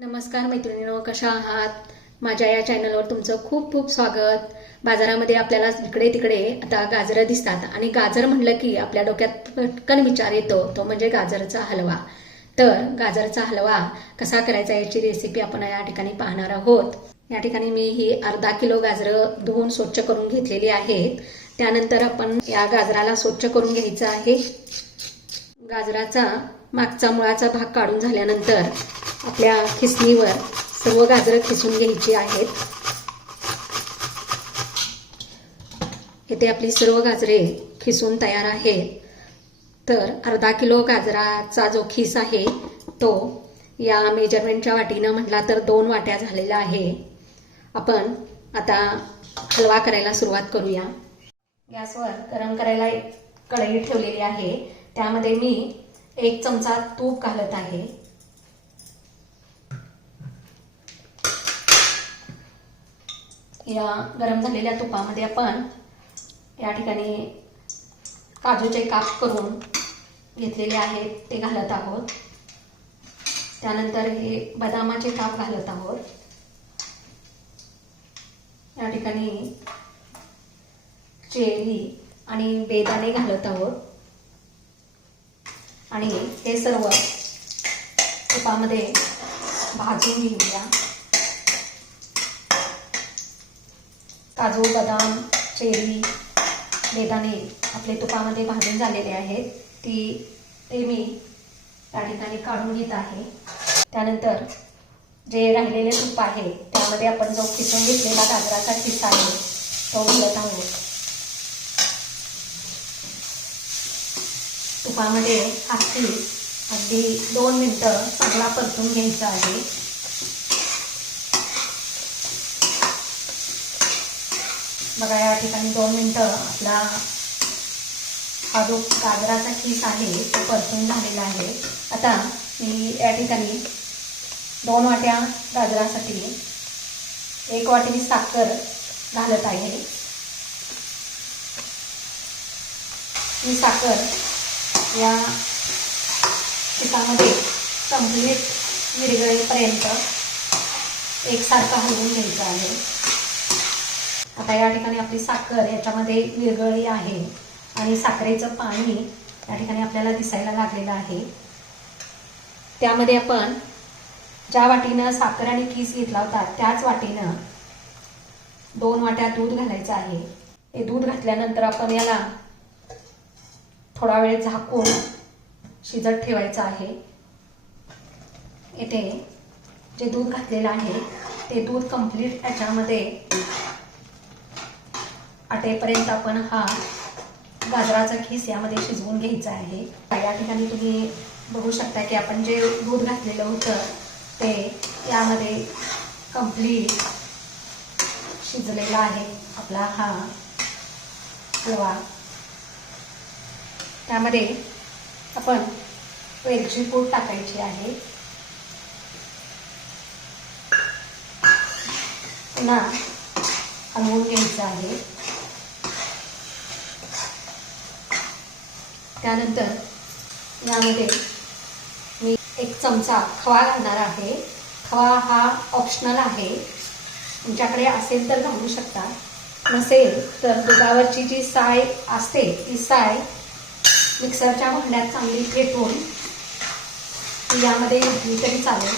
नमस्कार मैत्रिणींनो, कशा आहात? माझ्या या चॅनलवर तुमचं खूप खूप स्वागत. बाजारामध्ये आपल्याला इकडे तिकडे आता गाजरं दिसतात आणि गाजर म्हणलं की आपल्या डोक्यात पटकन विचार येतो तो म्हणजे गाजरचा हलवा. तर गाजरचा हलवा कसा करायचा याची रेसिपी आपण या ठिकाणी पाहणार आहोत. या ठिकाणी मी ही अर्धा किलो गाजरं धुवून स्वच्छ करून घेतलेली आहेत. त्यानंतर आपण या गाजराला स्वच्छ करून घ्यायचं आहे. गाजराचा मागचा मुळाचा भाग काढून झाल्यानंतर आपल्या खिसणीवर सर्व गाजरं खिसून घ्यायची आहेत. इथे आपली सर्व गाजरे खिसून तयार आहेत. तर अर्धा किलो गाजराचा जो खिस आहे तो या मेजरमेंटच्या वाटीनं म्हटला तर 2 वाट्या झालेला आहे. आपण आता हलवा करायला सुरुवात करूया. गॅसवर गरम करायला एक कढई ठेवलेली आहे. त्यामध्ये मी 1 चमचा तूप घालत आहे. या गरम झालेल्या तुपामध्ये आपण या ठिकाणी काजूचे काप करून घेतलेले आहेत ते घालत आहोत. त्यानंतर हे बदामाचे काप घालत आहोत. या ठिकाणी चेरी आणि बेदाणे घालत आहोत आणि हे सर्व तुपामध्ये भाजून घेऊया. काजू, बदाम, चेरी, बेदाणे आपले तुपामध्ये भाजून झालेले आहेत. ते मी त्या ठिकाणी काढून घेत आहे. त्यानंतर जे राहिलेले तूप आहे त्यामध्ये आपण जो खिसून घेतलेला गाजराचा खिस आहे तो घालत आहोत. तुपामध्ये हा खिस अगदी 2 मिनिटं चांगला परतून घ्यायचा आहे. बघा, या ठिकाणी 2 मिनिटं आपला हा जो गाजराचा खिस आहे तो परतून झालेला आहे. आता मी या ठिकाणी 2 वाट्या गाजरासाठी 1 वाटी साखर घालत आहे. ही साखर या खिसामध्ये कंप्लीट विरघळेपर्यंत एकसारखं हलवून घ्यायचं आहे. आता या ठिकाणी आपली साखर याच्यामध्ये विरघळली आहे आणि साखरेचं पाणी या ठिकाणी आपल्याला दिसायला लागलेलं आहे. त्यामध्ये आपण ज्या वाटीनं साखर आणि खीस घेतला होता त्याच वाटीनं 2 वाट्या दूध घालायचं आहे. हे दूध घातल्यानंतर आपण याला थोडा वेळ झाकून शिजत ठेवायचं आहे. इथे जे दूध घातलेलं आहे ते दूध कंप्लीट याच्यामध्ये आटेपर्यंत आपण हा गाजराचा खिस यामध्ये शिजवून घ्यायचा आहे. या ठिकाणी तुम्ही बघू शकता की आपण जे दूध घातलेलं होतं ते यामध्ये कंप्लीट शिजलेला आहे आपला हा हलवा. त्यामध्ये आपण वेलची पूड टाकायची आहे. पुन्हा हलवून घ्यायचं आहे. त्यानंतर यामध्ये मी 1 चमचा खवा घालणार आहे. खवा हा ऑप्शनल आहे. तुमच्याकडे असेल तर घालू शकता, नसेल तर दुधावरची जी साय असते ती साय मिक्सरच्या भांड्यात चांगली फेटून ती यामध्ये घातली तरी चालेल.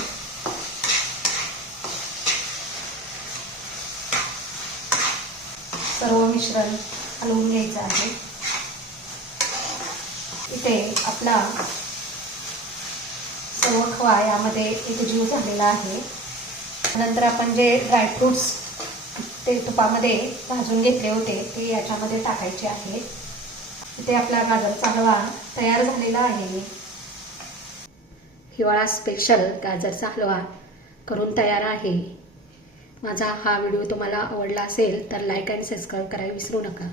सर्व मिश्रण हलवून घ्यायचं आहे. इथे आपला सर्व खवा यामध्ये एकजीव झालेला आहे. नंतर आपण जे ड्रायफ्रूट्स ते तुपामध्ये भाजून घेतले होते ते याच्यामध्ये टाकायचे आहे. इथे आपला गाजरचा हलवा तयार झालेला आहे. हिवाळा स्पेशल गाजरचा हलवा करून तयार आहे. माझा हा व्हिडिओ तुम्हाला आवडला असेल तर लाईक आणि सबस्क्राईब करायला विसरू नका.